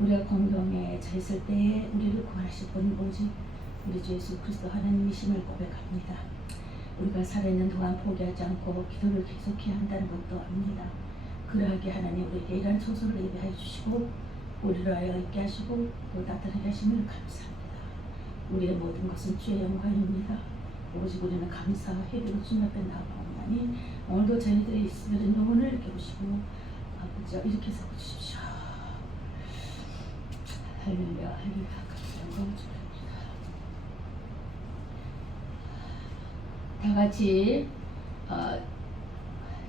우리가 공경에 처했을 때에 우리를 구원하실 분은 오직 우리 주 예수 그리스도 하나님이심을 고백합니다. 우리가 살아있는 동안 포기하지 않고 기도를 계속해야 한다는 것도 압니다. 그러하게 하나님 우리에게 이러한 소설을 예배해 주시고 우리를 하여 있게 하시고 또 나타나게 하심을 감사합니다. 우리의 모든 것은 주의 영광입니다. 오직 우리는 감사와 회개로 주님 앞에 나아가오나니 오늘도 저희들의 있으려는 영혼을 깨우시고 아버지와 이렇게 세워주십시오. 할렐루야 할렐루야 감사합니다. 다같이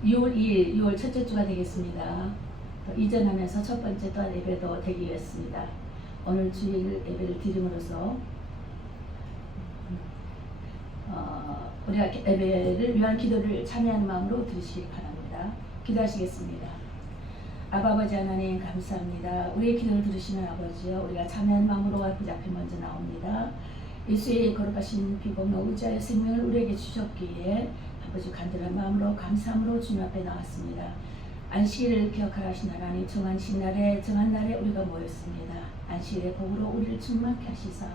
6월 2일 6월 첫째 주가 되겠습니다. 이전하면서 첫 번째 또한 예배도 되기였습니다. 오늘 주일 예배를 드림으로써 우리가 예배를 위한 기도를 참여하는 마음으로 드리시기 바랍니다. 기도하시겠습니다. 아버지 하나님 감사합니다. 우리의 기도를 들으시는 아버지여, 우리가 참여하는 마음으로 아버지 앞에 먼저 나옵니다. 예수의 거룩하신 피공로 의지하여 생명을 우리에게 주셨기에 아버지 간절한 마음으로 감사함으로 주님 앞에 나왔습니다. 안식일을 기억하라 하신 하나님, 정한 날에 우리가 모였습니다. 안식일의 복으로 우리를 충만케 하시사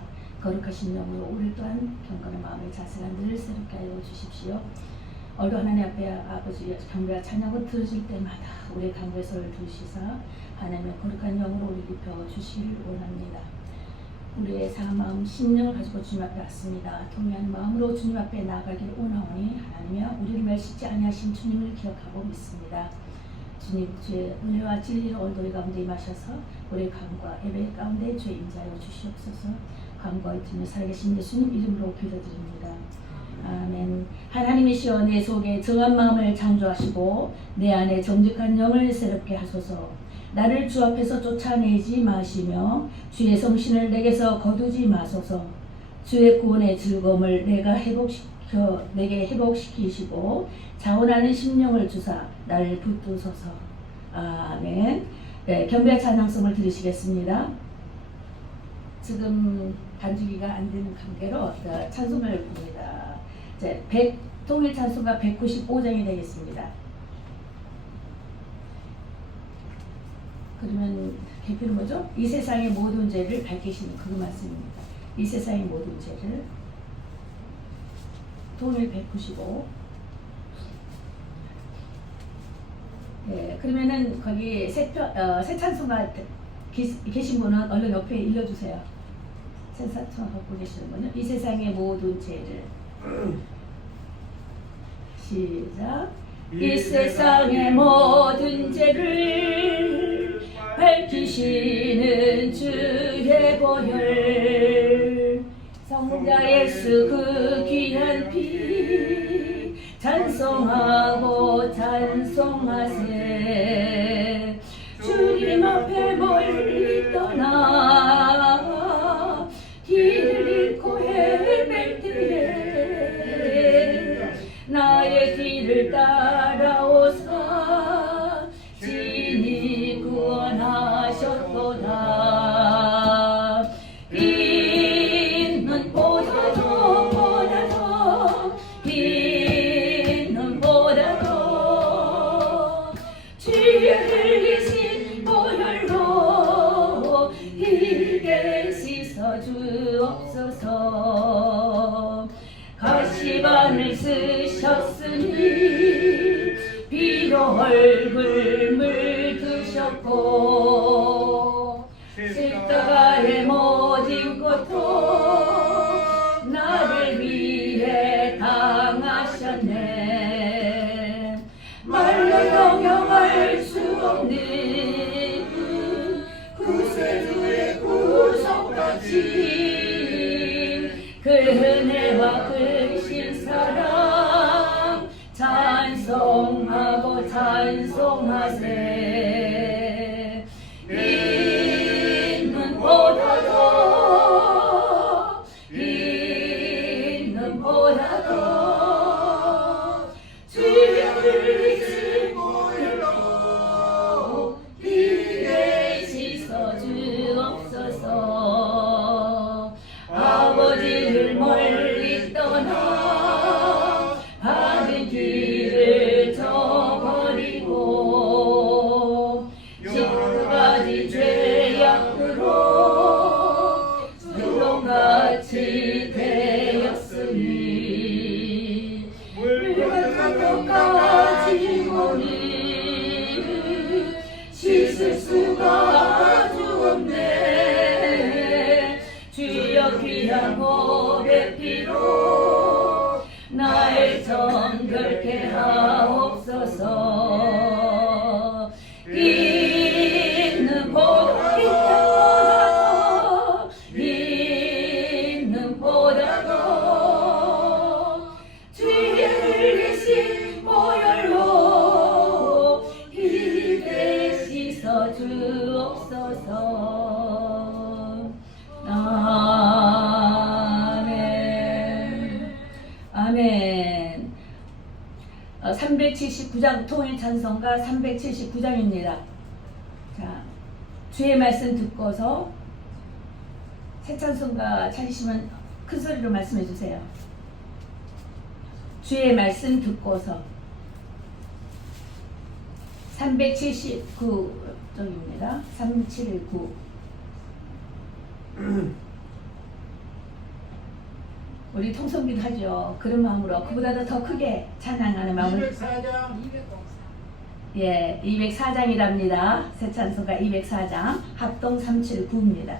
거룩하신 영으로 우리 또한 경건한 마음의 자세가 늘 새롭게 하여 주십시오. 오늘도 하나님 앞에 아버지 경배와 찬양을 들으실 때마다 우리의 간구의 소리를 들으시사 하나님의 거룩한 영으로 우리 입혀 주시길 원합니다. 우리의 상한 마음, 심령을 가지고 주님 앞에 왔습니다. 통회한 마음으로 주님 앞에 나아가기를 원하오니 하나님이여 우리를 멸시지 아니하신 주님을 기억하고 믿습니다. 주님, 주의 은혜와 진리로 오늘도 우리 가운데 임하셔서 우리의 간구와 예배 가운데 주의 임재하여 주시옵소서. 간구와 주님 살아계신 예수님 이름으로 기도드립니다. 아멘. 하나님이시여 내 속에 정한 마음을 창조하시고 내 안에 정직한 영을 새롭게 하소서. 나를 주 앞에서 쫓아내지 마시며 주의 성신을 내게서 거두지 마소서. 주의 구원의 즐거움을 내게 회복시키시고 자원하는 심령을 주사 나를 붙드소서. 아멘. 네, 경배 찬양성을 드리시겠습니다. 지금 반주기가 안 되는 관계로 찬송을 봅니다. 통일 찬송가 195장이 되겠습니다. 그러면 개표는 뭐죠? 이 세상의 모든 죄를 밝히시는 그 말씀입니다. 이 세상의 모든 죄를 통일 195. 네, 그러면은 거기 새 찬송가 계신 분은 얼른 옆에 읽어주세요. 새 찬송가 갖고 계시는 분은 이 세상의 모든 죄를 시작. 이 세상의 모든 죄를 밝히시는 주의 보혈, 성자 예수 그 귀한 피 찬송하고 찬송하세. 주님 앞에 멀리 떠나 길을 잃고 헤맬 때에 나의 길을 따라오사 진히 구원하셨도다. 흰 눈보다도 주의 흘리신 보혈로 이게 씻어 주옵소서. 가시반을 쓰셨으니 비로 얼굴 물드셨고 십자가의 모든 고통 나를 위해 당하셨네. 말로 영영할 수 없는 구세주의 구속까지 그 은혜와 크신 사랑 찬송하고 찬송하세. 흰 눈보다도 주의 흘리신 보혈로 이에 씻어 주옵소서. 아버지를 멀리 떠나 바른 길을 저버리고 10가지 죄악 시대였으니 물가까지 머리 씻을 수가 아주 없네. 주여 귀한 보배 피로 날 정결케 하옵소서. 있는 보다도 주의 흘리신 보혈로 이제 씻어 주옵소서. 아멘. 아멘. 379장 통일 찬송가 379장입니다. 자, 주의 말씀 듣고서 새 찬송가 찾으시면 큰 소리로 말씀해 주세요. 주의 말씀 듣고서 379쪽입니다. 379. 우리 통성기도 하죠. 그런 마음으로 그보다도 더 크게 찬양하는 마음으로. 204장. 예, 204장이랍니다. 새 찬송가 204장 합동 379입니다.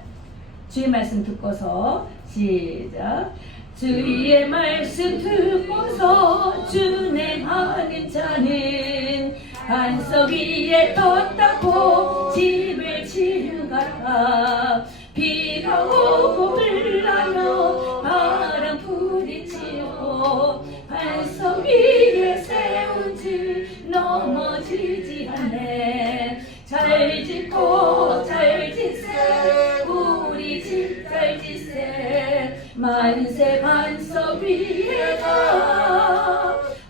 주의 말씀 듣고서 시작. 주의 말씀 듣고서 준행하는 자는 반석 위에 떴다고 집을 지은 같아. 비가 오고 불나며 바람 부딪히고 반석 위에 세운 집 넘어지지 않네. 잘 짓고 잘 짓세 우리 집 잘 짓세. 만세 반석 위에다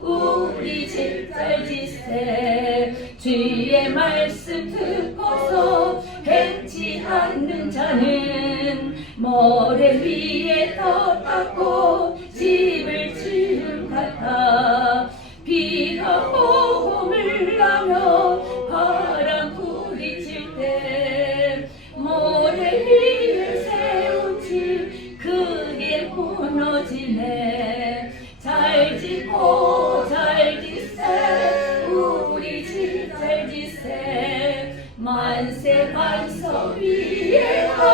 우리 집 잘 짓세. 주의 말씀 듣고서 행치 않는 자는 모래 위에 떴다고 집을 지은 같아. 비가 오고 물나며 바람 부딪힐 때 모래 위에 세운 집 크게 무너지네. 잘 짓고 잘 짓세 우리 집 잘 짓세. 만세 반석 위에다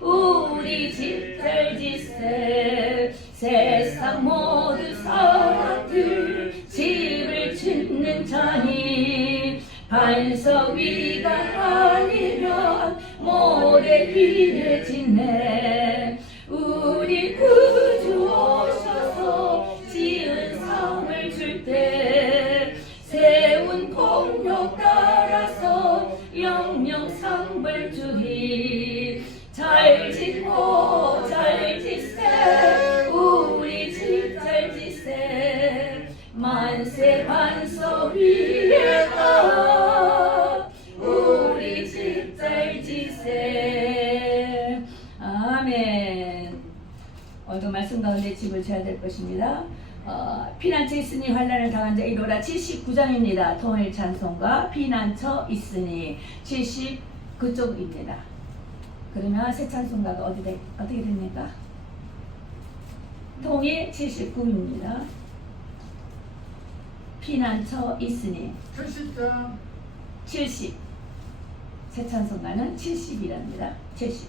우리 집 잘 짓세. 세상 모든 사람들 집을 짓는 자니 반석 위가 아니면 모래 위에 짓네. 우리 구주 오셔서 지은 삶을 줄 때 세운 공로 따라서 영영상벌 주리. 잘 짓고 잘 짓세 우리 집 잘 짓세. 만세 반석 위에다 우리 집 잘 짓세. 아멘. 오늘도 말씀 가운데 집을 지어야 될 것입니다. 피난처 있으니 환난을 당한 자 이로라 79장입니다. 통일 찬송가 피난처 있으니 79쪽입니다. 그러면 새 찬송가가 어떻게 됩니까? 통일 79입니다. 피난처 있으니 70장. 70. 새 찬송가는 70이랍니다. 70.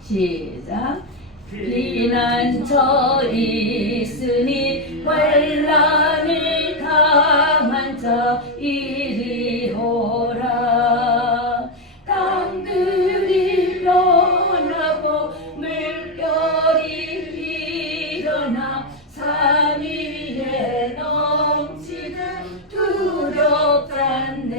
시작. 피난처 있으니 환난을 당한 자 이리 오라. 땅들이 변하고 물결이 일어나 산 위에 넘치는 두렵잖네.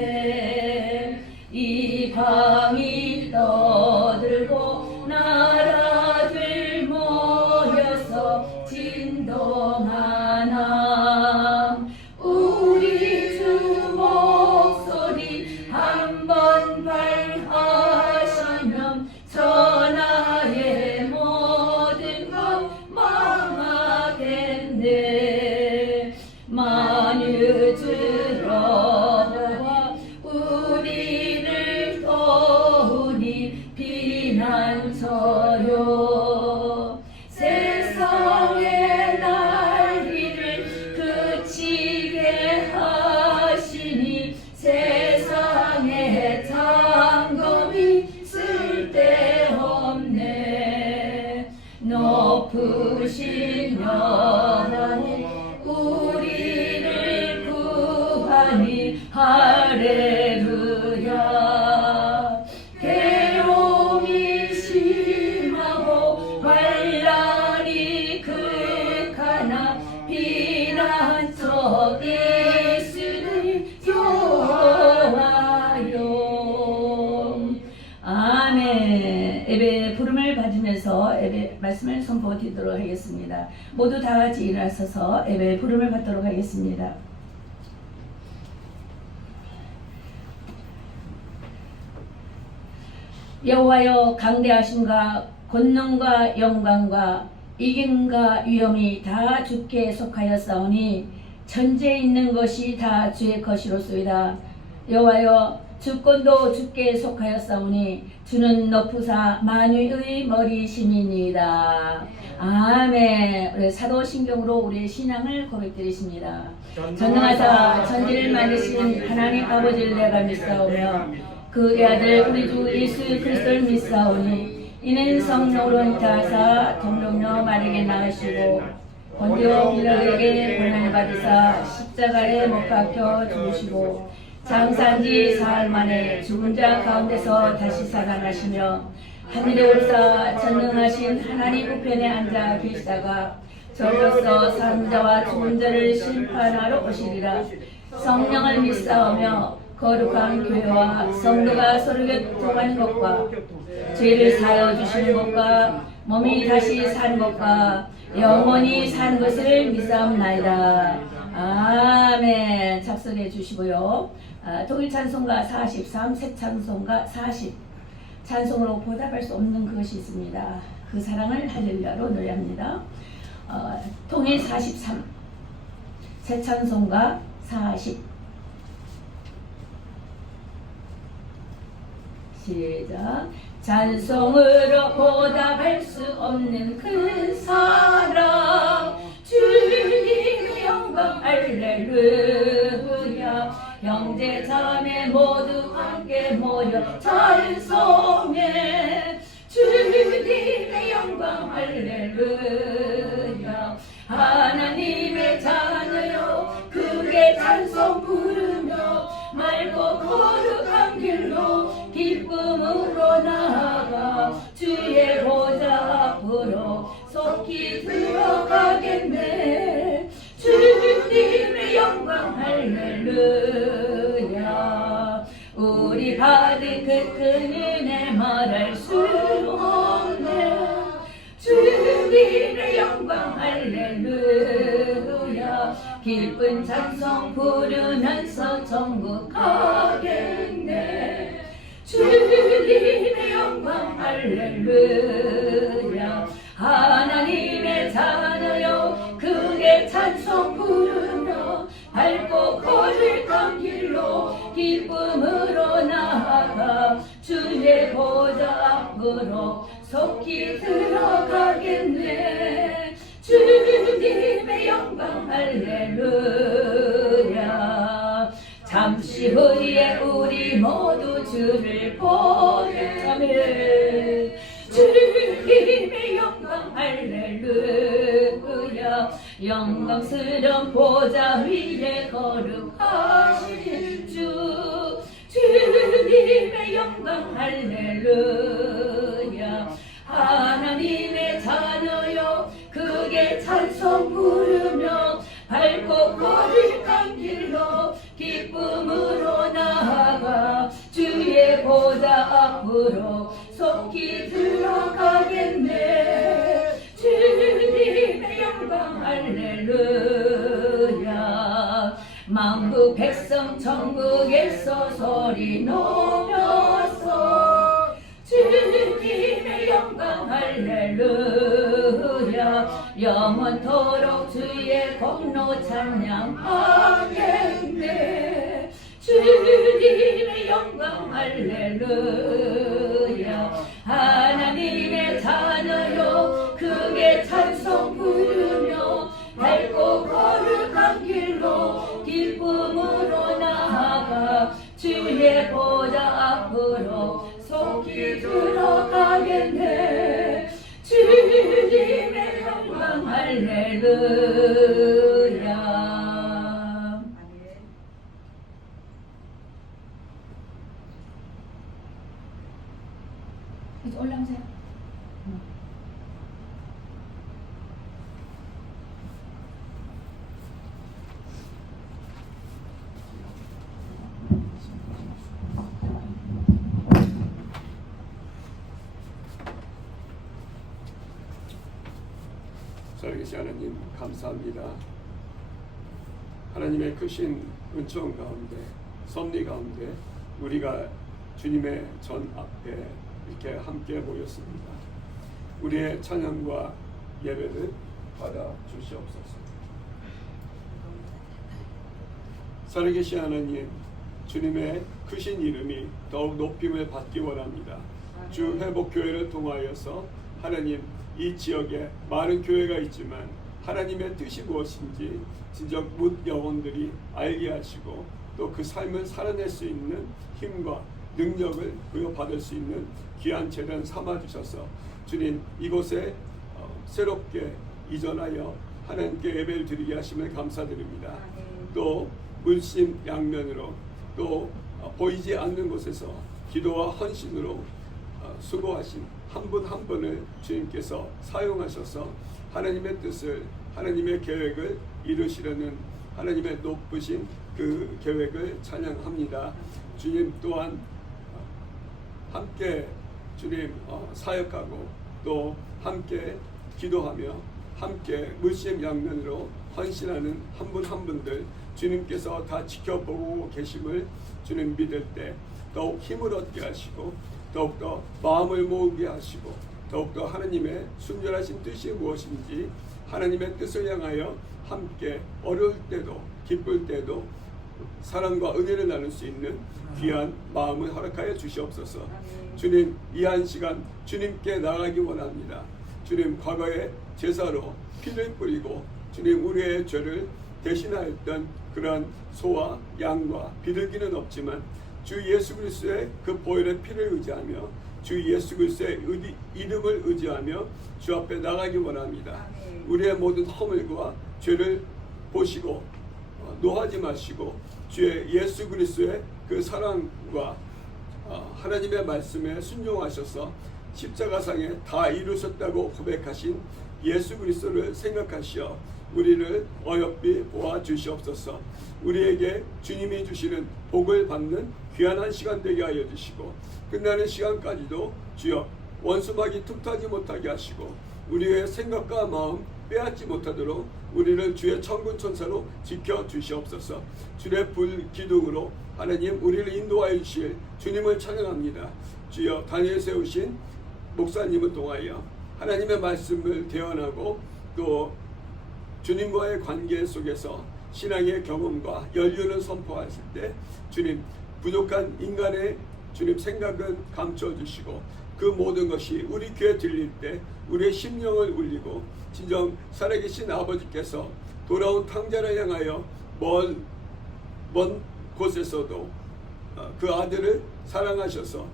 이방이 떠들고 나라들 모여서 진동하나. 우리 주 목소리 부름을 받으면서 예배 말씀을 선포드리도록 하겠습니다. 모두 다 같이 일어서서 예배 부름을 받도록 하겠습니다. 여호와여, 강대하심과 권능과 영광과 이김과 위엄이 다 주께 속하였사오니 천지에 있는 것이 다 주의 것이로소이다. 여호와여, 주권도 주께 속하였사오니 주는 높으사 만유의 머리심이니이다. 아멘. 우리 사도신경으로 우리의 신앙을 고백드리십니다. 전능하사 천지를 만드신 하나님 아버지를 내가 믿사오며 그의 아들 우리 주 예수 그리스도를 믿사오니 이는 성령으로 잉타하사 동정녀 마리아에게 낳으시고 본디오 빌라도에게 고난을 받으사 십자가에 못 박혀 죽으시고 장사한 지 사흘 만에 죽은 자 가운데서 다시 살아나시며 하늘에 올사 전능하신 하나님 우편에 앉아 계시다가 저로서 사는 자와 죽은 자를 심판하러 오시리라. 성령을 믿사오며 거룩한 교회와 성도가 서로 교통하는 것과 죄를 사하여 주시는 것과 몸이 다시 사는 것과 영원히 사는 것을 믿사옵나이다. 아멘. 작성해 주시고요. 통일 찬송가 43, 새 찬송가 40. 찬송으로 보답할 수 없는 그것이 있습니다. 그 사랑을 할렐루야로 노래합니다. 통일 43, 새 찬송가 40. 시작. 찬송으로 보답할 수 없는 큰 사랑 주님의 영광 할렐루야. 형제 자매 모두 함께 모여 찬송해 주님의 영광 할렐루야. 하나님의 자녀여 크게 찬송 부르며 맑고 거룩한 길로 기쁨으로 나아가 주의 보좌 앞으로 속히 들어가겠네. 주님의 영광 할렐루야. 우리 받은 그 큰 은혜 말할 수 없네. 주님의 영광 할렐루야. 기쁜 찬송 부르면서 천국 가겠네. 주님의 영광 할렐루야. 하나님의 자녀여 크게 찬송 부르며 밝고 거룩한 길로 기쁨으로 나아가 주의 보좌 앞으로 속히 들어가겠네. 주님의 영광 할렐루야. 잠시 후에 우리 모두 주를 보겠다면 주님의 영광 할렐루야. 영광스러운 보좌 위에 거룩하신 주 주님의 영광 할렐루야. 하나님의 자녀여 크게 찬송 부르며 밝고 거룩한 길로 기쁨으로 나아가 주의 보좌 앞으로 속히 들어가겠네. 주님의 영광 할렐루야. 만국 백성 천국에서 소리 놓으면서 주님의 영광 할렐루야. 영원토록 주의 공로 찬양하겠네. 주님의 영광 할렐루야. 하나님의 자녀여 크게 찬송 부르며 밝고 거룩한 길로 기쁨으로 나아가 주의 보좌 앞으로 속히 들어가겠네. 주님의 영광 할렐루야. 이제 올라오세요. 살아계신 하나님 감사합니다. 하나님의 크신 은총 가운데 섭리 가운데 우리가 주님의 전 앞에 이렇게 함께 모였습니다. 우리의 찬양과 예배를 받아 주시옵소서. 살아계신 하나님, 주님의 크신 이름이 더욱 높임을 받기 원합니다. 주 회복교회를 통하여서 하나님, 이 지역에 많은 교회가 있지만 하나님의 뜻이 무엇인지 진정 묻 영혼들이 알게 하시고 또 그 삶을 살아낼 수 있는 힘과 능력을 부여받을 수 있는 귀한 재단 삼아주셔서 주님, 이곳에 새롭게 이전하여 하나님께 예배를 드리게 하심을 감사드립니다. 또 물심양면으로 또 보이지 않는 곳에서 기도와 헌신으로 수고하신 한 분 한 분을 주님께서 사용하셔서 하나님의 뜻을, 하나님의 계획을 이루시려는 하나님의 높으신 그 계획을 찬양합니다. 주님 또한 함께 주님 사역하고 또 함께 기도하며 함께 물심양면으로 헌신하는 한 분 한 분들 주님께서 다 지켜보고 계심을 주님 믿을 때 더욱 힘을 얻게 하시고 더욱더 마음을 모으게 하시고 더욱더 하나님의 순전하신 뜻이 무엇인지 하나님의 뜻을 향하여 함께 어려울 때도 기쁠 때도 사랑과 은혜를 나눌 수 있는 귀한 마음을 허락하여 주시옵소서. 주님, 이 한 시간 주님께 나가기 원합니다. 주님, 과거의 제사로 피를 뿌리고 주님 우리의 죄를 대신하였던 그러한 소와 양과 비둘기는 없지만 주 예수 그리스도의 그 보혈의 피를 의지하며 주 예수 그리스도의 이름을 의지하며 주 앞에 나가기 원합니다. 우리의 모든 허물과 죄를 보시고 노하지 마시고 주의 예수 그리스도의 그 사랑과 하나님의 말씀에 순종하셔서 십자가상에 다 이루셨다고 고백하신 예수 그리스도를 생각하시어 우리를 어여삐 보아 주시옵소서. 우리에게 주님이 주시는 복을 받는 귀한 한 시간 되게 하여 주시고 끝나는 시간까지도 주여 원수막이 틈타지 못하게 하시고 우리의 생각과 마음 빼앗지 못하도록 우리를 주의 천군 천사로 지켜 주시옵소서. 주의 불 기둥으로 하나님 우리를 인도하여 주실 주님을 찬양합니다. 주여 단위에 세우신 목사님을 통하여 하나님의 말씀을 대언하고 또 주님과의 관계 속에서 신앙의 경험과 연륜을 선포하실 때 주님 부족한 인간의 주님 생각은 감춰 주시고 그 모든 것이 우리 귀에 들릴 때 우리의 심령을 울리고 진정 살아계신 아버지께서 돌아온 탕자를 향하여 먼 곳에서도 그 아들을 사랑하셔서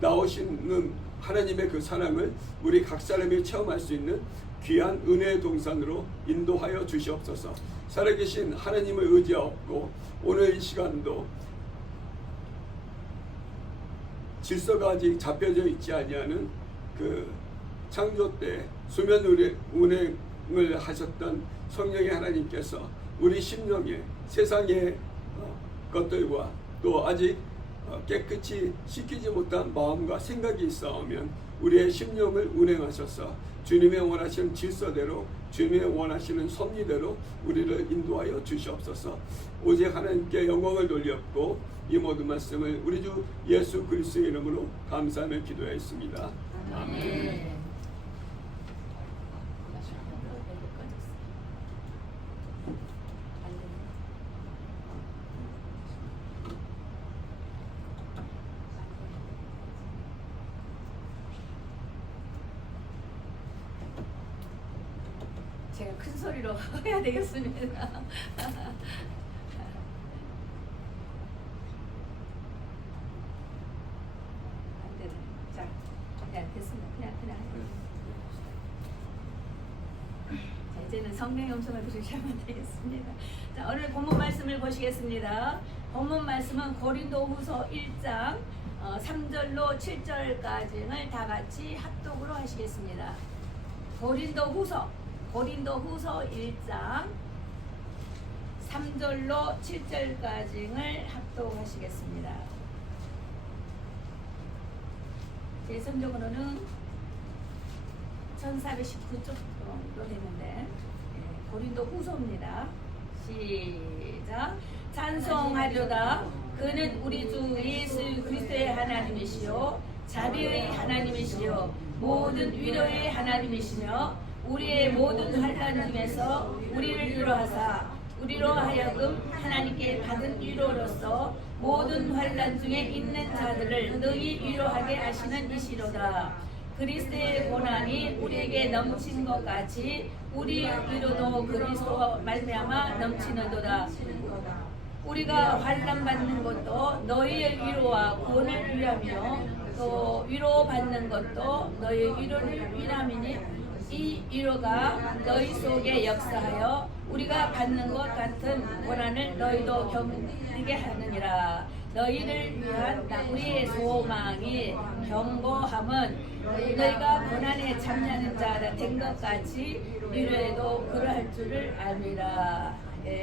나오시는 하나님의 그 사랑을 우리 각 사람이 체험할 수 있는 귀한 은혜의 동산으로 인도하여 주시옵소서. 살아계신 하나님을 의지하옵고 오늘 이 시간도 질서가 아직 잡혀져 있지 아니하는 그 창조 때 수면 운행을 하셨던 성령의 하나님께서 우리 심령에 세상의 것들과 또 아직 깨끗이 씻기지 못한 마음과 생각이 있어오면 우리의 심령을 운행하셔서 주님의 원하시는 질서대로 주님의 원하시는 섭리대로 우리를 인도하여 주시옵소서. 오직 하나님께 영광을 돌렸고 이 모든 말씀을 우리 주 예수 그리스도의 이름으로 감사하며 기도했습니다. 아멘. 제가 큰 소리로 해야 되겠습니다. 안 되네. 자, 그냥 됐습니다. 그냥. 자, 이제는 성령의 음성을 들으시면 되겠습니다. 자, 오늘 본문 말씀을 보시겠습니다. 본문 말씀은 고린도후서 1장 3절로 7절까지를 다 같이 합독으로 하시겠습니다. 고린도후서 1장 3절로 7절까지를 합독하시겠습니다. 제 성적으로는 1419쪽 정도 되는데 고린도 후서입니다. 시작. 찬송하려다 그는 우리 주 예수 그리스도의 하나님이시요 자비의 하나님이시요 모든 위로의 하나님이시며 우리의 모든 환난 중에서 우리를 위로하사 우리로 하여금 하나님께 받은 위로로서 모든 환난 중에 있는 자들을 너희 위로하게 하시는 이시로다. 그리스도의 고난이 우리에게 넘친 것 같이 우리 위로도 그리스도 말미암아 넘치는도다. 우리가 환난 받는 것도 너희의 위로와 구원을 위하며 또 위로받는 것도 너희의 위로를 위함이니 이 위로가 너희 속에 역사하여 우리가 받는 것 같은 고난을 너희도 견디게 하느니라. 너희를 위한 우리의 소망이 견고함은 너희가 고난에 참여하는 자가 된 것 같이 위로에도 그러할 줄을 압니다.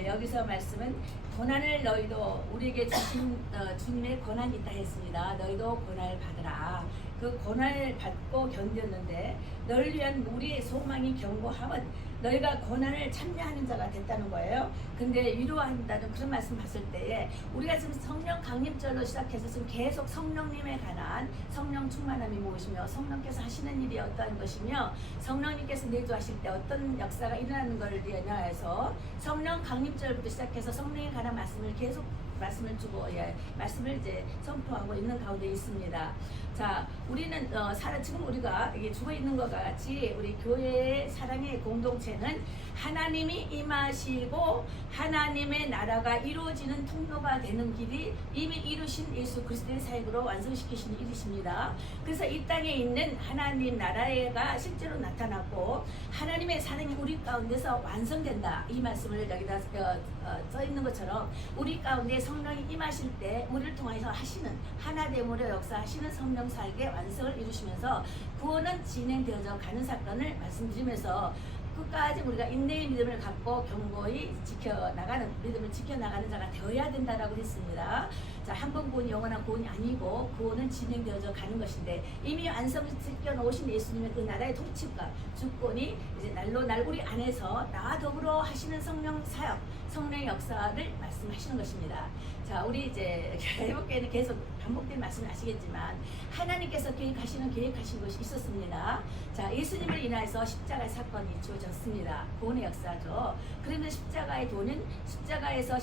여기서 말씀은 고난을 너희도 우리에게 주신 주님의 고난이 있다 했습니다. 너희도 고난을 받으라. 그 고난을 받고 견뎠는데 너를 위한 우리의 소망이 견고함은 너희가 고난을 참여하는 자가 됐다는 거예요. 근데 위로한다는 그런 말씀 봤을 때에 우리가 지금 성령 강림절로 시작해서 지금 계속 성령님에 관한 성령 충만함이 무엇이며 성령께서 하시는 일이 어떠한 것이며 성령님께서 내주하실 때 어떤 역사가 일어나는 것을 위하여서 성령 강림절부터 시작해서 성령에 관한 말씀을 계속 말씀을 주고 말씀을 이제 선포하고 있는 가운데 있습니다. 자, 우리는 지금 우리가 이게 죽어 있는 것과 같이 우리 교회의 사랑의 공동체는 하나님이 임하시고 하나님의 나라가 이루어지는 통로가 되는 길이 이미 이루신 예수 그리스도의 사역으로 완성시키시는 일이십니다. 그래서 이 땅에 있는 하나님 나라가 실제로 나타났고 하나님의 사랑이 우리 가운데서 완성된다. 이 말씀을 여기다 써 있는 것처럼 우리 가운데 성령이 임하실 때 우리를 통해서 하시는 하나됨으로 역사하시는 성령 사역의 완성을 이루시면서 구원은 진행되어져 가는 사건을 말씀드리면서 끝까지 우리가 인내의 믿음을 갖고 견고히 지켜나가는 믿음을 지켜나가는 자가 되어야 된다라고 했습니다. 자, 한 번 구원이 영원한 구원이 아니고 구원은 진행되어져 가는 것인데 이미 완성시켜 놓으신 예수님의 그 나라의 통치과 주권이 이제 날로 날 우리 안에서 나와 더불어 하시는 성령 사역, 성령의 역사를 말씀하시는 것입니다. 자, 우리 이제 회복교회는 계속 반복된 말씀을 아시겠지만 하나님께서 계획하신 것이 있었습니다. 자, 예수님을 인하여서 십자가의 사건이 주어졌습니다. 구원의 역사죠. 그러면 십자가의 도는 십자가에서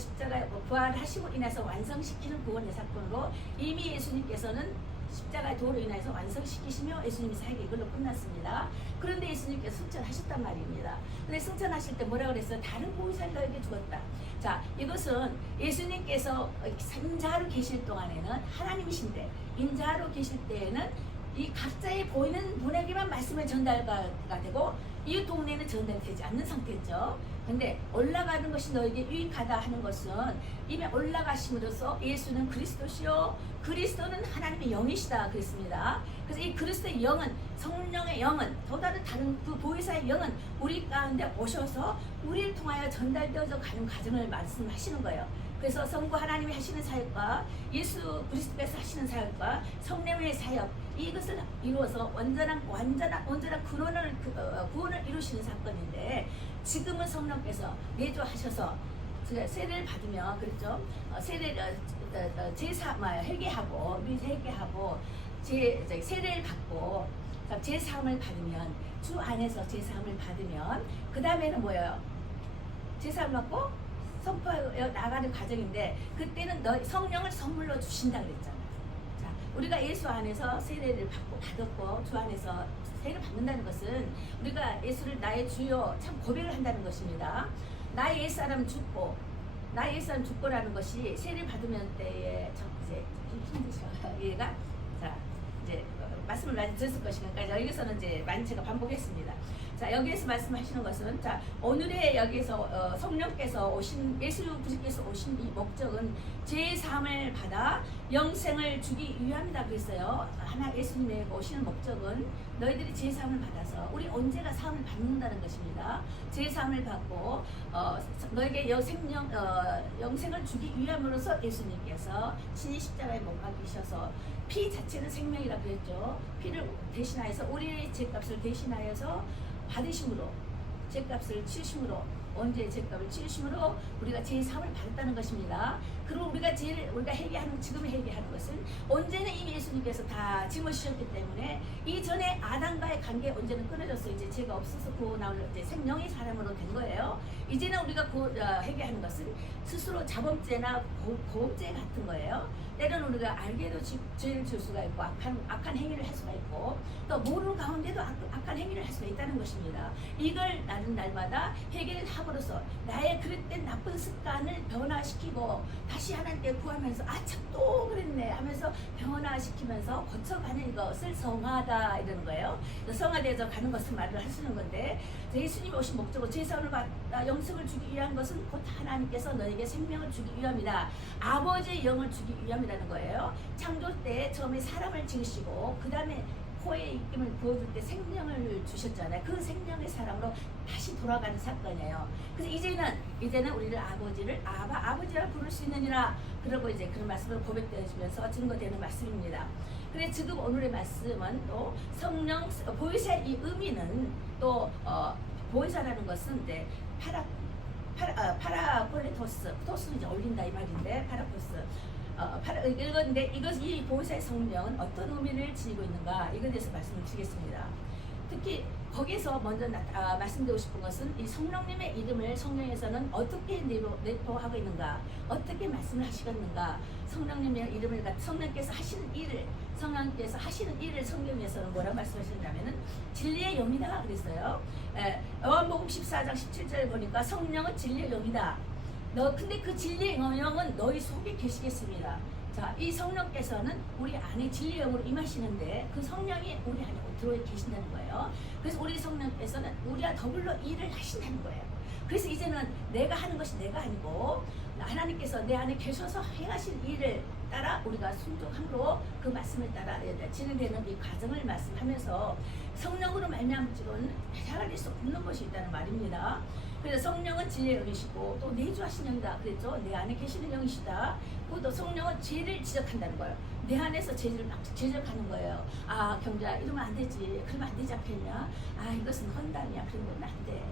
부활하시고 인해서 완성시키는 구원의 사건으로 이미 예수님께서는 십자가의 도로 인해서 완성시키시며 예수님의 사역이 이걸로 끝났습니다. 그런데 예수님께서 승천하셨단 말입니다. 근데 승천하실 때 뭐라고 그랬어요? 다른 보혜사를 너에게 주었다. 자, 이것은 예수님께서 인자로 계실 동안에는 하나님이신데 인자로 계실 때에는 이 각자의 보이는 분에게만 말씀의 전달가 되고 이 동네는 전달되지 않는 상태죠. 근데 올라가는 것이 너에게 유익하다 하는 것은 이미 올라가심으로써 예수는 그리스도시요 그리스도는 하나님의 영이시다 그랬습니다. 그래서 이 그리스도의 영은 성령의 영은 또 다른 그 보혜사의 영은 우리 가운데 오셔서 우리를 통하여 전달되어져 가는 과정을 말씀하시는 거예요. 그래서 성부 하나님이 하시는 사역과 예수 그리스도께서 하시는 사역과 성령의 사역 이것을 이루어서 온전한 구원을 이루시는 사건인데 지금은 성령께서 내주하셔서 세례를 받으면 그렇죠. 세례를 회개하고 세례를 받고 제사함을 받으면 주 안에서 제사함을 받으면 그 다음에는 뭐예요? 제사함을 받고 선포해 나가는 과정인데 그때는 성령을 선물로 주신다 그랬잖아요. 자, 우리가 예수 안에서 세례를 받았고 주 안에서 세례를 받는다는 것은 우리가 예수를 나의 주요 참 고백을 한다는 것입니다. 나의 옛사람 죽고 나의 옛사람 죽고라는 것이 세례 받으면 때에 이제 힘드셔 얘가 자 이제 말씀을 많이 들었을 것이니까 여기서는 이제 많이 제가 반복했습니다. 자, 여기에서 말씀하시는 것은, 자, 오늘의 여기에서 성령께서 오신, 예수 그리스도께서 오신 이 목적은 제3을 받아 영생을 주기 위함이다 그랬어요. 하나 예수님의 오시는 목적은 너희들이 제3을 받아서 우리 언제가 사함을 받는다는 것입니다. 제3을 받고 너에게 영생을 주기 위함으로써 예수님께서 친히 십자가에 못 박히셔서 피 자체는 생명이라고 그랬죠. 피를 대신하여서 우리의 죄값을 대신하여서 받으심으로, 죄값을 치우심으로, 언제 죄값을 치우심으로 우리가 제3을 받았다는 것입니다. 그리고 우리가 회개하는, 지금 회개하는 것은 언제는 이미 예수님께서 다 짊어지셨기 때문에 이전에 아담과의 관계 언제는 끊어졌어요. 이제 죄가 없어서 구원하는 이제 생명의 사람으로 된 거예요. 이제는 우리가 회개하는 것은 스스로 자범죄나 보범죄 같은 거예요. 때로는 우리가 알게도 죄를 지을 수가 있고 악한 행위를 할 수가 있고 또 모르는 가운데도 악한 행위를 할 수가 있다는 것입니다. 이걸 나는 날마다 회개를 함으로써 나의 그릇된 나쁜 습관을 변화시키고 다시 하나님께 구하면서 참 또 그랬네 하면서 변화시키면서 고쳐가는 것을 성화다 이러는 거예요. 성화되어서 가는 것을 말을 하시는 건데, 예수님이 오신 목적으로 제3을 받아 영생을 주기 위한 것은 곧 하나님께서 너에게 생명을 주기 위함이다. 아버지의 영을 주기 위함이라는 거예요. 창조 때 처음에 사람을 지으시고 그 다음에 코에 입김을 부어줄 때 생명을 주셨잖아요. 그 생명의 사람으로 다시 돌아가는 사건이에요. 그래서 이제는 우리를 아버지라 부를 수 있느니라. 그러고 이제 그런 말씀을 고백되어 주면서 증거되는 말씀입니다. 그래 지금 오늘의 말씀은 또 성령 보혜사의 이 의미는 또 보혜사라는 것은 이제 파라폴레토스, 토스는 이제 올린다 이 말인데 파라포스. 읽었는데 이 보혜사의 성령은 어떤 의미를 지니고 있는가 이것에 대해서 말씀을 드리겠습니다. 특히 거기서 먼저 말씀드리고 싶은 것은 이 성령님의 이름을 성령에서는 어떻게 내포하고 있는가, 어떻게 말씀을 하시겠는가, 성령님의 이름을 성령께서 하시는 일을 성경에서는 뭐라고 말씀하시냐면은 진리의 영이다 그랬어요. 요한복음 14장 17절에 보니까 성령은 진리의 영이다. 근데 그 진리의 영은 너희 속에 계시겠습니다. 자, 이 성령께서는 우리 안에 진리의 영으로 임하시는데 그 성령이 우리 안에 들어 계신다는 거예요. 그래서 우리 성령께서는 우리와 더불어 일을 하신다는 거예요. 그래서 이제는 내가 하는 것이 내가 아니고 하나님께서 내 안에 계셔서 행하신 일을 따라 우리가 순종함으로 그 말씀을 따라 진행되는 이 과정을 말씀하면서 성령으로 말미암은 헤아릴 수 없는 것이 있다는 말입니다. 그래서 성령은 진리의 영이시고 또 내주하신 영이다 그랬죠. 내 안에 계시는 영이시다. 또 성령은 죄를 지적한다는 거예요. 내 안에서 죄를 막 지적하는 거예요. 경자야 이러면 안 되지. 그러면 안 되지 않겠냐. 이것은 헌담이야. 그런 건 안 돼.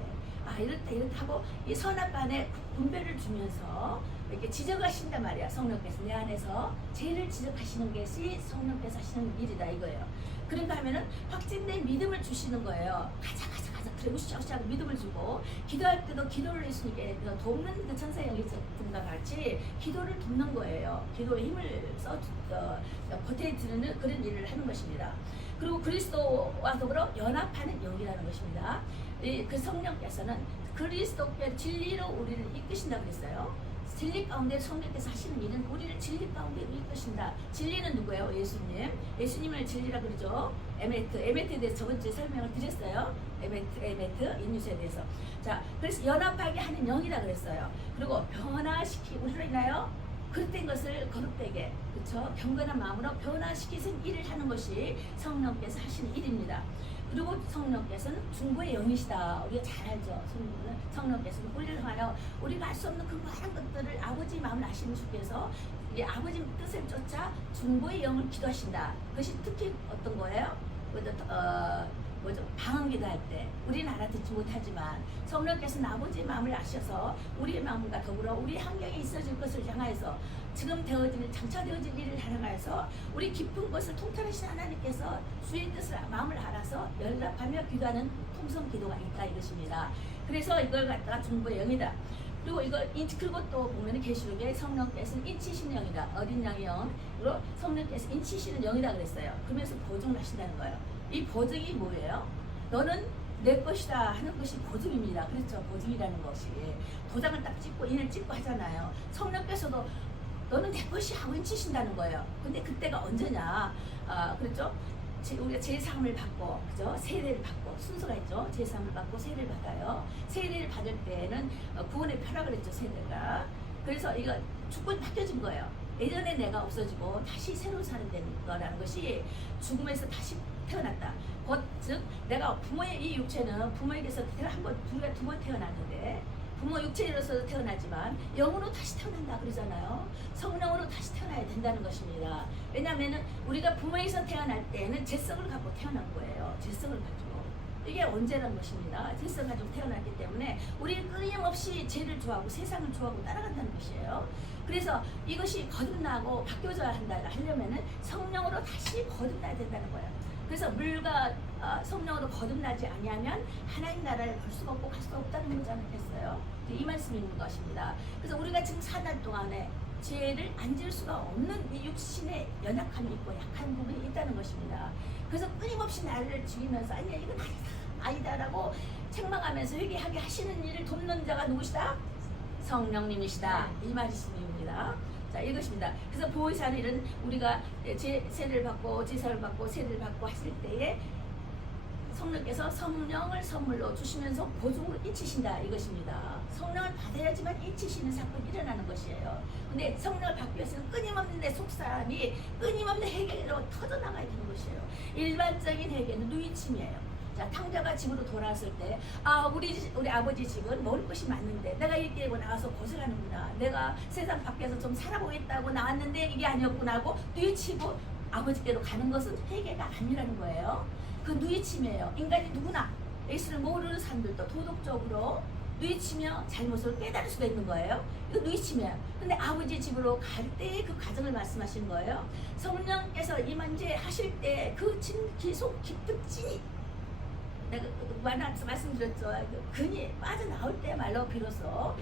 이렇다 하고 이 선악간에 분별을 주면서 이렇게 지적하신단 말이야. 성령께서 내 안에서 죄를 지적하시는 것이 성령께서 하시는 일이다 이거예요. 그런가 하면은 확증된 믿음을 주시는 거예요. 가자 그리고 시작하고 믿음을 주고 기도할 때도 기도를 예수님께 돕는 그 천사의 영과 같이 기도를 돕는 거예요. 기도에 힘을 보태드리는 그런 일을 하는 것입니다. 그리고 그리스도와 더불어 연합하는 영이라는 것입니다. 그 성령께서는 그리스도께 진리로 우리를 이끄신다고 했어요. 진리 가운데 성령께서 하시는 일은 우리를 진리 가운데 이끄신다. 진리는 누구예요? 예수님을 진리라 그러죠. 에메트에 대해서 저번주에 설명을 드렸어요. 에메트 인유수에 대해서. 자, 그래서 연합하게 하는 영이라 그랬어요. 그리고 우리로 인하여 그릇된 것을 거룩되게, 그렇죠? 경건한 마음으로 변화시키는 일을 하는 것이 성령께서 하시는 일입니다. 그리고 성령께서는 중보의 영이시다. 우리가 잘 알죠. 성령께서는 우리를 향하여 우리가 알 수 없는 그 많은 것들을 아버지 마음을 아시는 주께서 아버지 뜻을 쫓아 중보의 영을 기도하신다. 그것이 특히 어떤 거예요? 방언 기도할 때 우리는 알아듣지 못하지만 성령께서는 아버지의 마음을 아셔서 우리의 마음과 더불어 우리 환경에 있어질 것을 향하여서 지금 장차되어질 일을 향하여서 우리 깊은 것을 통찰하신 하나님께서 주의 뜻을 마음을 알아서 연락하며 기도하는 통성 기도가 있다 이것입니다. 그래서 이걸 갖다가 중보의 영이다. 그리고 또 보면 계시록에 성령께서는 인치시는 영이다. 어린 양의 영으로 성령께서 인치시는 영이다 그랬어요. 그러면서 보증을 하신다는 거예요. 이 보증이 뭐예요? 너는 내 것이다 하는 것이 보증입니다. 그렇죠? 보증이라는 것이 도장을 딱 찍고 인을 찍고 하잖아요. 성령께서도 너는 내 것이 하고 인치신다는 거예요. 근데 그때가 언제냐? 그렇죠? 우리가 제사함을 받고, 그죠? 세례를 받고, 순서가 있죠. 제사함을 받고 세례를 받아요. 세례를 받을 때는 구원의 표라 그랬죠, 세례가. 그래서 이거 주권이 바뀌어진 거예요. 예전에 내가 없어지고 다시 새로 사는 거라는 것이 죽음에서 다시 태어났다. 곧 즉 내가 부모의 이 육체는 부모에게서 우리가 두 번 태어났는데 부모 육체로서 태어나지만 영으로 다시 태어난다 그러잖아요. 성령으로 다시 태어나야 된다는 것입니다. 왜냐하면 우리가 부모에서 태어날 때는 죄성을 갖고 태어난 거예요. 죄성을 가지고. 이게 언제라는 것입니다. 죄성을 가지고 태어났기 때문에 우리는 끊임없이 죄를 좋아하고 세상을 좋아하고 따라간다는 것이에요. 그래서 이것이 거듭나고 바뀌어져야 하려면은 성령으로 다시 거듭나야 된다는 거예요. 그래서 물과 성령으로 거듭나지 아니하면 하나님 나라를 볼 수가 없고 갈 수가 없다는 거지 않겠어요? 이 말씀이 있는 것입니다. 그래서 우리가 지금 4년 동안에 죄를 안 지을 수가 없는 이 육신의 연약함이 있고 약한 부분이 있다는 것입니다. 그래서 끊임없이 나를 죽이면서 아니야 이건 아니다라고 책망하면서 회개하게 하시는 일을 돕는 자가 누구시다? 성령님이시다. 이 말씀입니다. 자, 이것입니다. 그래서 보혜사는 일은 우리가 세례를 받고 제사를 받고 세례를 받고 하실 때에 성령께서 성령을 선물로 주시면서 보증으로 잊히신다 이것입니다. 성령을 받아야지만 잊히시는 사건이 일어나는 것이에요. 근데 성령을 받기 위해서는 끊임없는 내 속사람이 끊임없는 회개로 터져나가야 되는 것이에요. 일반적인 회개는 누이침이에요. 자, 탕자가 집으로 돌아왔을 때, 우리 아버지 집은 먹을 것이 많은데 내가 이렇게 하고 나와서 고생하는구나. 내가 세상 밖에서 좀 살아보겠다고 나왔는데 이게 아니었구나 하고 뉘우치고 아버지께로 가는 것은 회개가 아니라는 거예요. 그 뉘우침이에요. 인간이 누구나 예수를 모르는 사람들도 도덕적으로 뉘우치며 잘못을 깨달을 수가 있는 거예요. 이거 뉘우침이에요. 근데 아버지 집으로 갈 때 그 과정을 말씀하신 거예요. 성령께서 임한제 하실 때 그 계속 깊은 찐이 내가 말씀드렸죠. 근이 빠져나올 때말로 비로소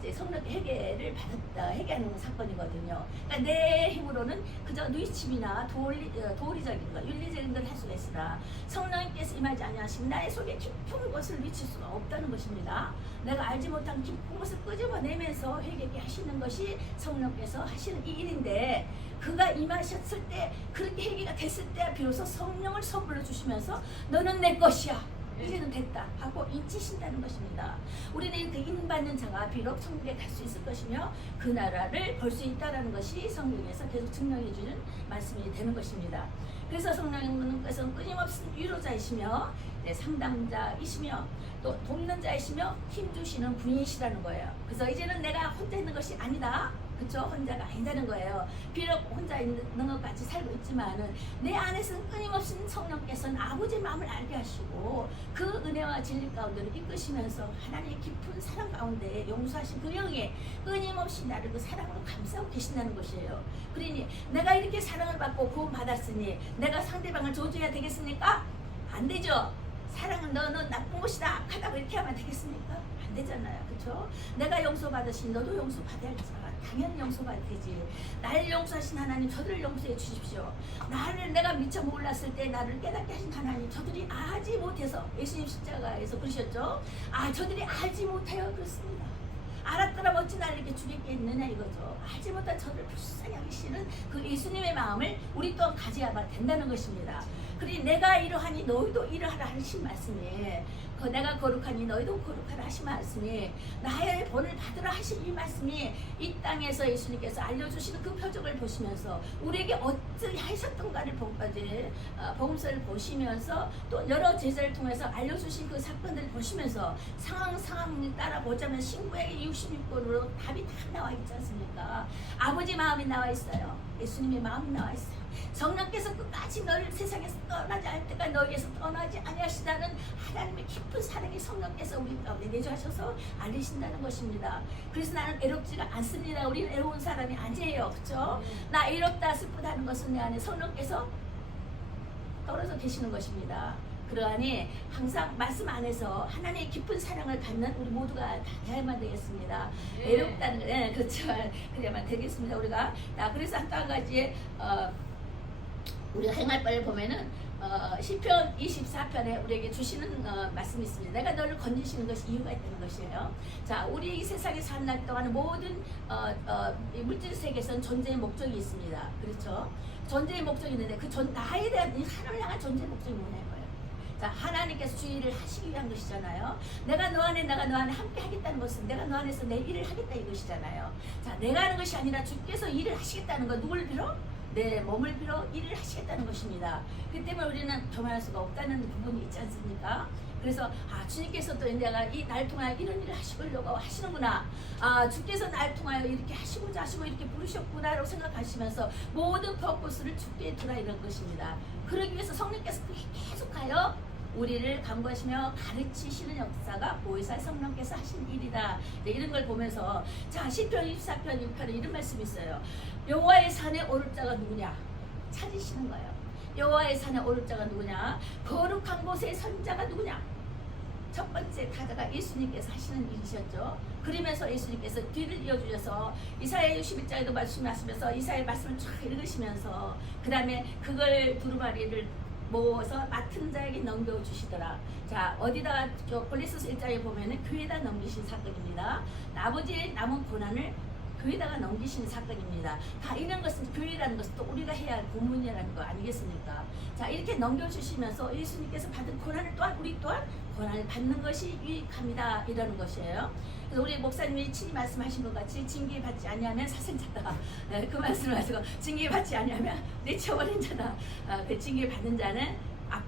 이제 성령 회개를 받았다 회개하는 사건이거든요. 그러니까 내 힘으로는 그저 누이침이나 도리적인 것, 윤리적인 걸 할 수가 있으나 성령께서 임하지 아니하시면 나의 속에 깊은 것을 미칠 수가 없다는 것입니다. 내가 알지 못한 깊은 것을 끄집어내면서 회개하게 하시는 것이 성령께서 하시는 이 일인데 그가 임하셨을 때 그렇게 회개가 됐을 때 비로소 성령을 선물로 주시면서 너는 내 것이야. 이제는 됐다 하고 인치신다는 것입니다. 우리는 그 인받는 자가 비록 천국에 갈 수 있을 것이며 그 나라를 볼 수 있다는 것이 성경에서 계속 증명해 주는 말씀이 되는 것입니다. 그래서 성령님께서는 끊임없이 위로자이시며 상담자이시며 또 돕는 자이시며 힘주시는 분이시라는 거예요. 그래서 이제는 내가 혼자 있는 것이 아니다. 그쵸? 혼자가 아니다는 거예요. 비록 혼자 있는 것 같이 살고 있지만은 내 안에서는 끊임없이 성령께서는 아버지의 마음을 알게 하시고 그 은혜와 진리 가운데로 이끄시면서 하나님의 깊은 사랑 가운데 용서하신 그 영에 끊임없이 나를 그 사랑으로 감싸고 계신다는 것이에요. 그러니 내가 이렇게 사랑을 받고 구원받았으니 내가 상대방을 저주해야 되겠습니까? 안 되죠. 사랑은 너는 나쁜 것이다 악하다고 이렇게 하면 되겠습니까? 안 되잖아요. 그렇죠? 내가 용서받으신 너도 용서받아야 하잖아. 당연히 용서받아야 되지. 나를 용서하신 하나님 저들을 용서해 주십시오. 내가 미처 몰랐을 때 나를 깨닫게 하신 하나님 저들이 알지 못해서 예수님 십자가에서 그러셨죠. 저들이 알지 못해요. 그렇습니다. 알았더라면 어찌 나를 이렇게 죽였겠느냐 이거죠. 알지 못한 저를 불쌍히 하시는 그 예수님의 마음을 우리 또한 가져야만 된다는 것입니다. 그리고 내가 이러하니 너희도 이러하라 하신 말씀이 내가 거룩하니 너희도 거룩하라 하신 말씀이 나의 본을 받으라 하신 이 말씀이 이 땅에서 예수님께서 알려주시는 그 표적을 보시면서 우리에게 어떻게 하셨던가를 복음서를 보시면서 또 여러 제자를 통해서 알려주신 그 사건들을 보시면서 상황을 따라 보자면 신구약의 66권으로 답이 다 나와 있지 않습니까? 아버지 마음이 나와 있어요. 예수님의 마음이 나와 있어요. 성령께서 끝까지 너를 세상에서 떠나지 않을 때까지 너희에서 떠나지 아니하시다는 하나님의 깊은 사랑이 성령께서 우리 가운데 내주하셔서 알리신다는 것입니다. 그래서 나는 외롭지가 않습니다. 우리는 외로운 사람이 아니에요. 그렇죠? 나 외롭다 슬프다는 것은 내 안에 성령께서 떨어져 계시는 것입니다. 그러하니 항상 말씀 안에서 하나님의 깊은 사랑을 받는 우리 모두가 다 되어야만 되겠습니다. 외롭다는 거, 그렇죠. 그래야만 되겠습니다. 우리가 그래서 한 가지의 우리가 행할 바를 보면은 시편 24편에 우리에게 주시는 말씀이 있습니다. 내가 너를 건지시는 것이 이유가 있다는 것이에요. 자, 우리 이 세상에 사는 날 동안 모든 물질 세계에서는 존재의 목적이 있습니다. 그렇죠? 존재의 목적이 있는데 나에 대한 이 하나님을 향한 존재의 목적이 뭐냐는 거예요. 자, 하나님께서 주의를 하시기 위한 것이잖아요. 내가 너 안에 함께 하겠다는 것은 내가 너 안에서 내 일을 하겠다 이것이잖아요. 자, 내가 하는 것이 아니라 주께서 일을 하시겠다는 거 누굴 빌어? 내 몸을 빌어 일을 하시겠다는 것입니다. 그 때문에 우리는 교만할 수가 없다는 부분이 있지 않습니까? 그래서 주님께서 또 내가 날 통하여 이런 일을 하시려고 하시는구나. 주께서 날 통하여 이렇게 하시고자 하시고 이렇게 부르셨구나라고 생각하시면서 모든 퍼포스를 주께 두라 이런 것입니다. 그러기 위해서 성령께서 계속하여 우리를 간구하시며 가르치시는 역사가 보혜사 성령께서 하신 일이다. 이런 걸 보면서 자, 시편 24편 6편에 이런 말씀이 있어요. 여호와의 산에 오를 자가 누구냐? 찾으시는 거예요. 여호와의 산에 오를 자가 누구냐? 거룩한 곳에 선 자가 누구냐? 첫 번째 타자가 예수님께서 하시는 일이셨죠. 그러면서 예수님께서 뒤를 이어주셔서 이사야 61장에도 말씀하시면서 이사야 말씀을 쫙 읽으시면서 그 다음에 그걸 두루마리를 모아서 맡은 자에게 넘겨주시더라. 자, 어디다가 골로새서 1장에 보면은 교회에다 넘기신 사건입니다. 아버지의 남은 고난을 교회에다가 넘기시는 사건입니다. 다 이런 것은 교회라는 것은 또 우리가 해야 할 고문이라는 거 아니겠습니까? 자, 이렇게 넘겨주시면서 예수님께서 받은 고난을 또한 우리 또한 고난을 받는 것이 유익합니다. 이러는 것이에요. 그래서 우리 목사님이 친히 말씀하신 것 같이 징계받지 아니하면 사생자다. 그 말씀을 하시고 징계받지 아니하면 내쳐버린 자다. 그 징계받는 자는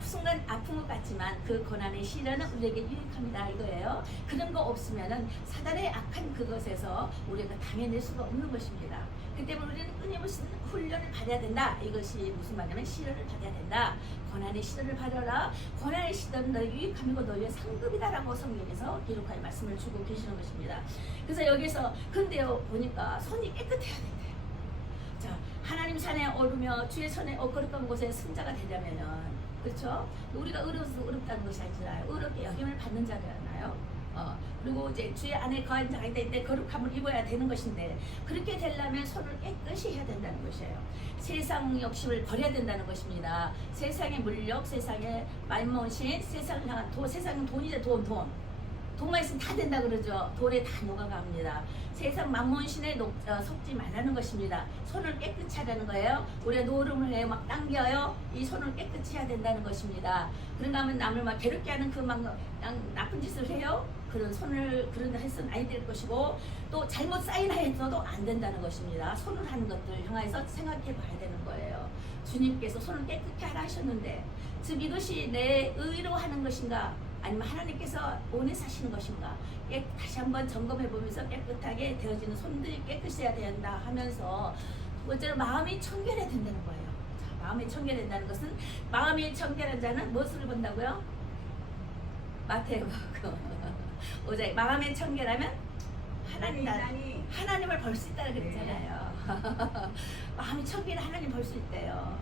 순간 아픈 것 같지만 그 고난의 시련은 우리에게 유익합니다 이거예요. 그런 거 없으면은 사단의 악한 그것에서 우리가 당해낼 수가 없는 것입니다. 그 때문에 우리는 끊임없이 훈련을 받아야 된다. 이것이 무슨 말이냐면 시련을 받아야 된다. 고난의 시련을 받아라. 고난의 시련은 너희 유익함이고 너희의 상급이다라고 성경에서 기록하여 말씀을 주고 계시는 것입니다. 그래서 여기서 근데요 보니까 손이 깨끗해야 된대요. 자, 하나님 산에 오르며 주의 손에 거룩한 곳에 승자가 되려면은 그렇죠? 우리가 의로워서 의롭다는 것이 아니라 의롭게 여김을 받는 자잖아요. 그리고 이제 주의 안에 거한 자가 있는데 거룩함을 입어야 되는 것인데 그렇게 되려면 손을 깨끗이 해야 된다는 것이에요. 세상 욕심을 버려야 된다는 것입니다. 세상의 물욕, 세상의 말모신, 세상을 향한 세상은 돈이죠. 돈만 있으면 다 된다 그러죠. 돌에 다 녹아갑니다. 세상 만몬신에 속지 말라는 것입니다. 손을 깨끗이 하라는 거예요. 우리가 노름을 해요. 막 당겨요. 이 손을 깨끗이 해야 된다는 것입니다. 그런가 하면 남을 막 괴롭게 하는 그 막 나쁜 짓을 해요. 그런 손을 그런 데 해서는 아니 될 것이고 또 잘못 사인하여서도 안 된다는 것입니다. 손을 하는 것들 향해서 생각해 봐야 되는 거예요. 주님께서 손을 깨끗게 하라 하셨는데 즉 이것이 내 의로 하는 것인가 아니면 하나님께서 원해서 하시는 것인가 다시 한번 점검해 보면서 깨끗하게 되어지는 손들이 깨끗해야 된다 하면서 두 번째로 마음이 청결해야 된다는 거예요. 자, 마음이 청결된다는 것은 마음이 청결한 자는 무엇을 본다고요? 마태복음 5장 마음이 청결하면 하나님을 볼 수 있다고 그랬잖아요. 마음이 청결해 하나님 볼 수 있대요.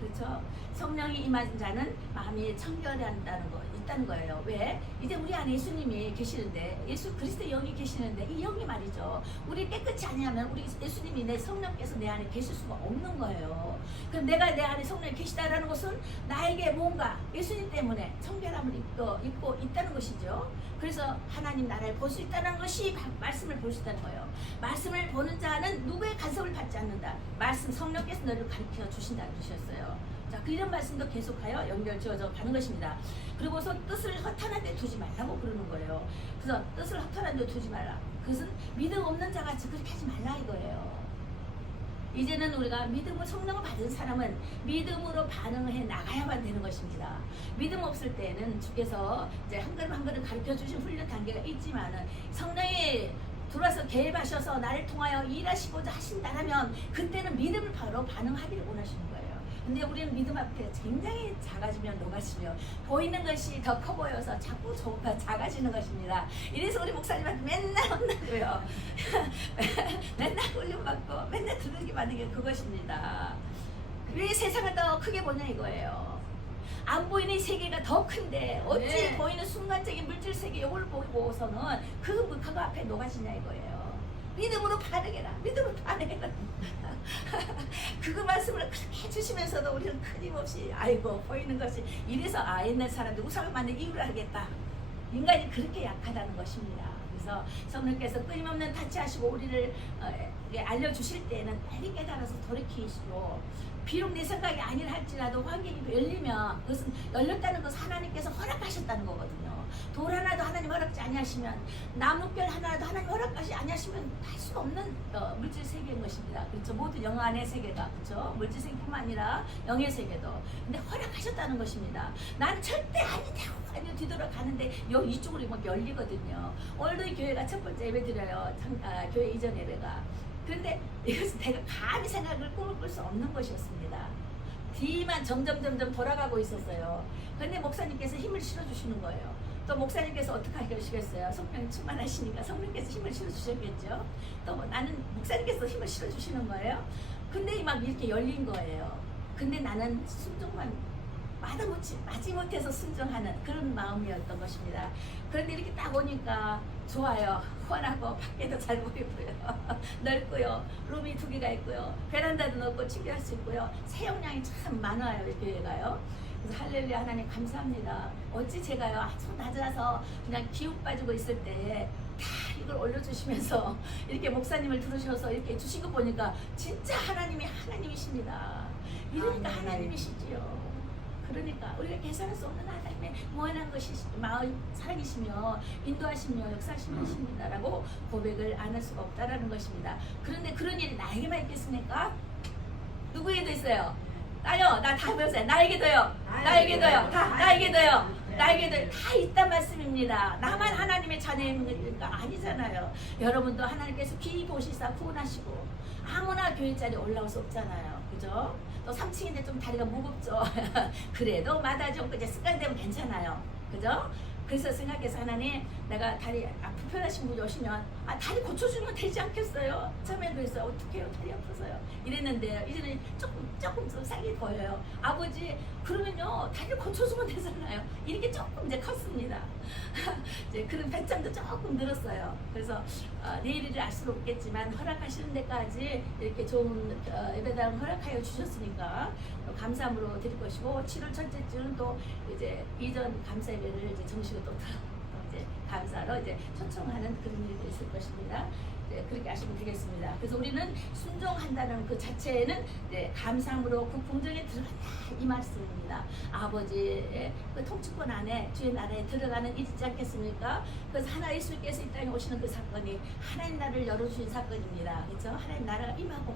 그렇죠? 성령이 임한 자는 마음이 청결한다는 거 있다는 거예요. 왜? 이제 우리 안에 예수님이 계시는데 예수 그리스도의 영이 계시는데 이 영이 말이죠. 우리 깨끗이 아니하면 우리 예수님이 내 성령께서 내 안에 계실 수가 없는 거예요. 그럼 내가 내 안에 성령이 계시다라는 것은 나에게 뭔가 예수님 때문에 청결함을 입고 있다는 것이죠. 그래서 하나님 나라를 볼 수 있다는 것이 말씀을 볼 수 있다는 거예요. 말씀을 보는 자는 누구의 간섭을 받지 않는다. 말씀 성령께서 너를 가르쳐 주신다 그러셨어요. 자, 이런 말씀도 계속하여 연결 지어져 가는 것입니다. 그리고서 뜻을 허탄한 데 두지 말라고 그러는 거예요. 그래서 뜻을 허탄한 데 두지 말라. 그것은 믿음 없는 자같이 그렇게 하지 말라 이거예요. 이제는 우리가 믿음을 성령을 받은 사람은 믿음으로 반응해 나가야만 되는 것입니다. 믿음 없을 때는 주께서 이제 한 걸음 한 걸음 가르쳐 주신 훈련 단계가 있지만은 성령이 들어와서 개입하셔서 나를 통하여 일하시고자 하신다면 그때는 믿음을 바로 반응하기를 원하시는 거예요. 근데 우리는 믿음 앞에 굉장히 작아지면 녹아지며 보이는 것이 더 커 보여서 자꾸 작아지는 것입니다. 이래서 우리 목사님한테 맨날 혼나고요. 맨날 훈련받고 맨날 두들기 받는 게 그것입니다. 왜 세상을 더 크게 보냐 이거예요. 안 보이는 이 세계가 더 큰데 어찌 네. 보이는 순간적인 물질 세계 이걸 보고서는 그거 앞에 녹아지냐 이거예요. 믿음으로 반응해라. 믿음으로 반응해라. 그거 말씀을 그렇게 해주시면서도 우리는 끊임없이 아이고 보이는 것이 이래서 옛날 사람들 우상을 만든 이유를 알겠다. 인간이 그렇게 약하다는 것입니다. 그래서 성령께서 끊임없는 타치하시고 우리를 알려주실 때는 빨리 깨달아서 돌이키시고 비록 내 생각이 아니라 할지라도 환경이 열리면 그것은 열렸다는 것은 하나님께서 허락하셨다는 거거든요. 돌 하나도 하나님 허락지 아니하시면, 나뭇결 하나도 하나님 허락하지 아니하시면 할 수가 없는 물질 세계인 것입니다. 그렇죠? 모든 영 안의 세계가, 그렇죠? 물질 세계뿐만 아니라 영의 세계도. 근데 허락하셨다는 것입니다. 나는 절대 아니다고 아니 뒤돌아가는데 이쪽으로 막 열리거든요. 오늘도 이 교회가 첫 번째 예배 드려요. 교회 이전 예배가. 그런데 이것은 내가 감히 생각을 꿈을 꿀 수 없는 것이었습니다. 뒤만 점점 돌아가고 있었어요. 그런데 목사님께서 힘을 실어주시는 거예요. 또 목사님께서 어떻게 하시겠어요? 성령 충만하시니까 성령께서 힘을 실어주셨겠죠. 또 나는 목사님께서 힘을 실어주시는 거예요. 근데 막 이렇게 열린 거예요. 근데 나는 순종만 마지못해서 순종하는 그런 마음이었던 것입니다. 그런데 이렇게 딱 오니까 좋아요. 환하고 밖에도 잘 보이고요. 넓고요. 룸이 2개가 있고요. 베란다도 넓고 침대할 수 있고요. 사용량이 참 많아요. 이 교회가요. 그래서 할렐루야 하나님 감사합니다. 어찌 제가요 아주 낮아서 그냥 기웃 빠지고 있을 때 다 이걸 올려주시면서 이렇게 목사님을 들으셔서 이렇게 주신 거 보니까 진짜 하나님이십니다. 이러니까 하나님이시지요. 그러니까 우리가 계산할 수 없는 하나님의 무한한 것이 마음 사랑이시며 인도하시며 역사하시십니다라고 고백을 안 할 수가 없다라는 것입니다. 그런데 그런 일이 나에게만 있겠습니까? 누구에게도 있어요. 나요, 나 다 배웠어요. 나에게도요, 나에게도요, 다 나에게도요. 나에게도 다 있단 말씀입니다. 나만 하나님의 자녀입니까? 아니잖아요. 여러분도 하나님께서 귀히 보시사 구원하시고 아무나 교회 자리에 올라올 수 없잖아요. 그죠? 또 3층인데 좀 다리가 무겁죠. 그래도 마다 좀 이제 습관되면 괜찮아요. 그죠? 그래서 생각해서 하나님, 내가 다리 불편하신 분이 오시면 다리 고쳐주면 되지 않겠어요? 처음에 그래서 어떻게 해요? 다리 아파서요. 이랬는데 이제는 조금 좀 살이 보여요. 아버지 그러면요 다리 고쳐주면 되잖아요. 이렇게 조금 이제 컸습니다. 이제 그런 배짱도 조금 늘었어요. 그래서 내일을 알 수는 없겠지만 허락하시는 데까지 이렇게 좋은 예배당을 허락하여 주셨으니까 감사함으로 드릴 것이고 7월 첫째 주는 또 이제 이전 감사 예배를 이제 정식으로 또 이제 감사로 이제 초청하는 그런 일이 있을 것입니다. 네, 그렇게 하시면 되겠습니다. 그래서 우리는 순종한다는 그 자체에는 이제 감사함으로 그 궁정에 들어간다 이 말씀입니다. 아버지의 그 통치권 안에 주의 나라에 들어가는 일이 있지 않겠습니까? 그래서 하나 예수께서 이 땅에 오시는 그 사건이 하나님 나라를 열어주신 사건입니다. 그렇죠? 하나님 나라가 임하고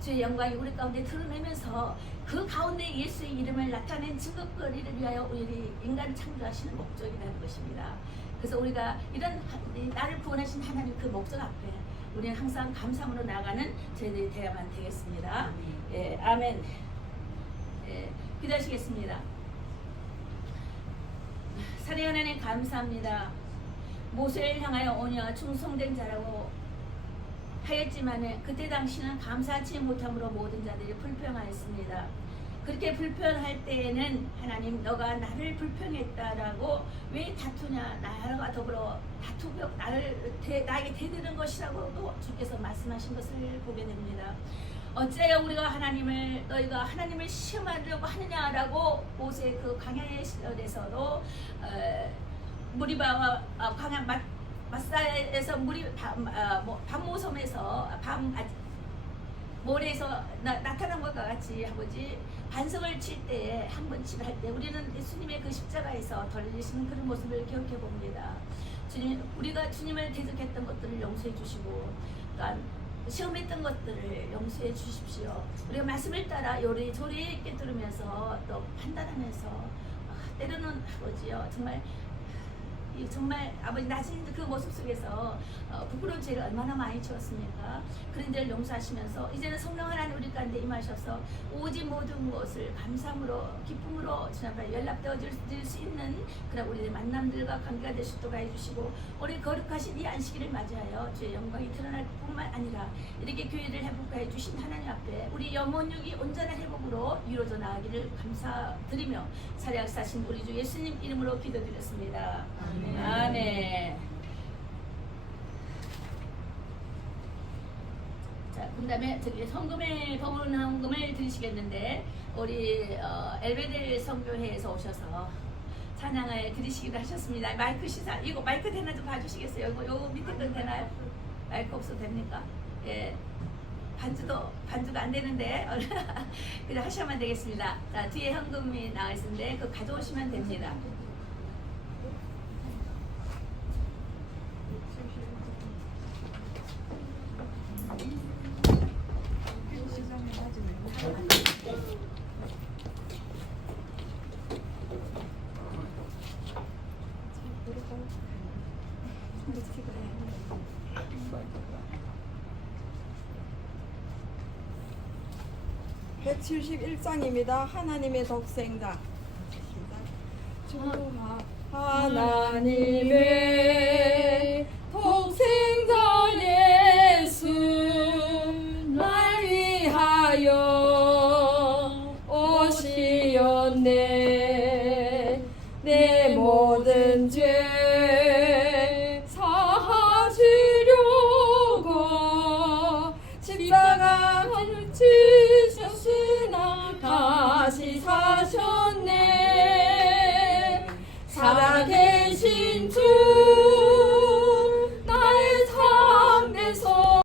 주의 영광이 우리 가운데 드러내면서 그 가운데 예수의 이름을 나타낸 증거거리를 위하여 우리 인간을 창조하시는 목적이라는 것입니다. 그래서 우리가 이런 나를 구원하신 하나님 그 목적 앞에 우리는 항상 감사함으로 나아가는 저희들이 되어야만 되겠습니다. 예, 아멘. 예, 기도하시겠습니다. 사랑의 하나님 감사합니다. 모세를 향하여 오냐 충성된 자라고 하였지만 그때 당시는 감사하지 못함으로 모든 자들이 불평하였습니다. 그렇게 불평할 때에는 하나님 너가 나를 불평했다라고 왜 다투냐 나와 더불어 다투고 나에게 대드는 것이라고도 주께서 말씀하신 것을 보게 됩니다. 어찌하여 우리가 너희가 하나님을 시험하려고 하느냐라고 모세 그 광야의 시절에서도 무리바와 광야 마사에서 밤모섬에서 모래에서 나타난 것과 같이 아버지 반석을 칠 때에 한 번 칠 할 때 우리는 예수님의 그 십자가에서 덜리시는 그런 모습을 기억해 봅니다. 주님, 우리가 주님을 대적했던 것들을 용서해 주시고 또한 시험했던 것들을 용서해 주십시오. 우리가 말씀을 따라 요리조리 있게 들으면서 또 판단하면서 때로는 아버지요 정말 아버지 낮은 그 모습 속에서 부끄러운 죄를 얼마나 많이 지었습니까? 그런 죄를 용서하시면서 이제는 성령 하나님 우리 가운데 임하셔서 오직 모든 것을 감사함으로 기쁨으로 주님 앞에 연락되어질 수 있는 그런 우리의 만남들과 관계가 될 수 있도록 해주시고 우리 거룩하신 이 안식일을 맞이하여 주의 영광이 드러날 뿐만 아니라 이렇게 교회를 회복하여 주신 하나님 앞에 우리 영혼육이 온전한 회복으로 이루어져 나가기를 감사드리며 살아역사하신 우리 주 예수님 이름으로 기도드렸습니다. 아멘. 자, 그 다음에 헌금을 버무는 헌금을 드리시겠는데 우리 엘베델 선교회에서 오셔서 찬양을 드리시기로 하셨습니다. 마이크 시사 이거 마이크 되나 좀 봐주시겠어요? 이거 요 밑에 건 되나요? 마이크 없어도 됩니까? 예. 반주가 안 되는데 그냥 하시면 되겠습니다. 자, 뒤에 현금이 나와 있는데 그 가져오시면 됩니다. (171장입니다) 하나님의 독생자. 주 하나님의 독생자 예수 날 위하여 오시었네. 내 모든 죄 사하시려고 십자가를 지셨으나 다시 사셨네.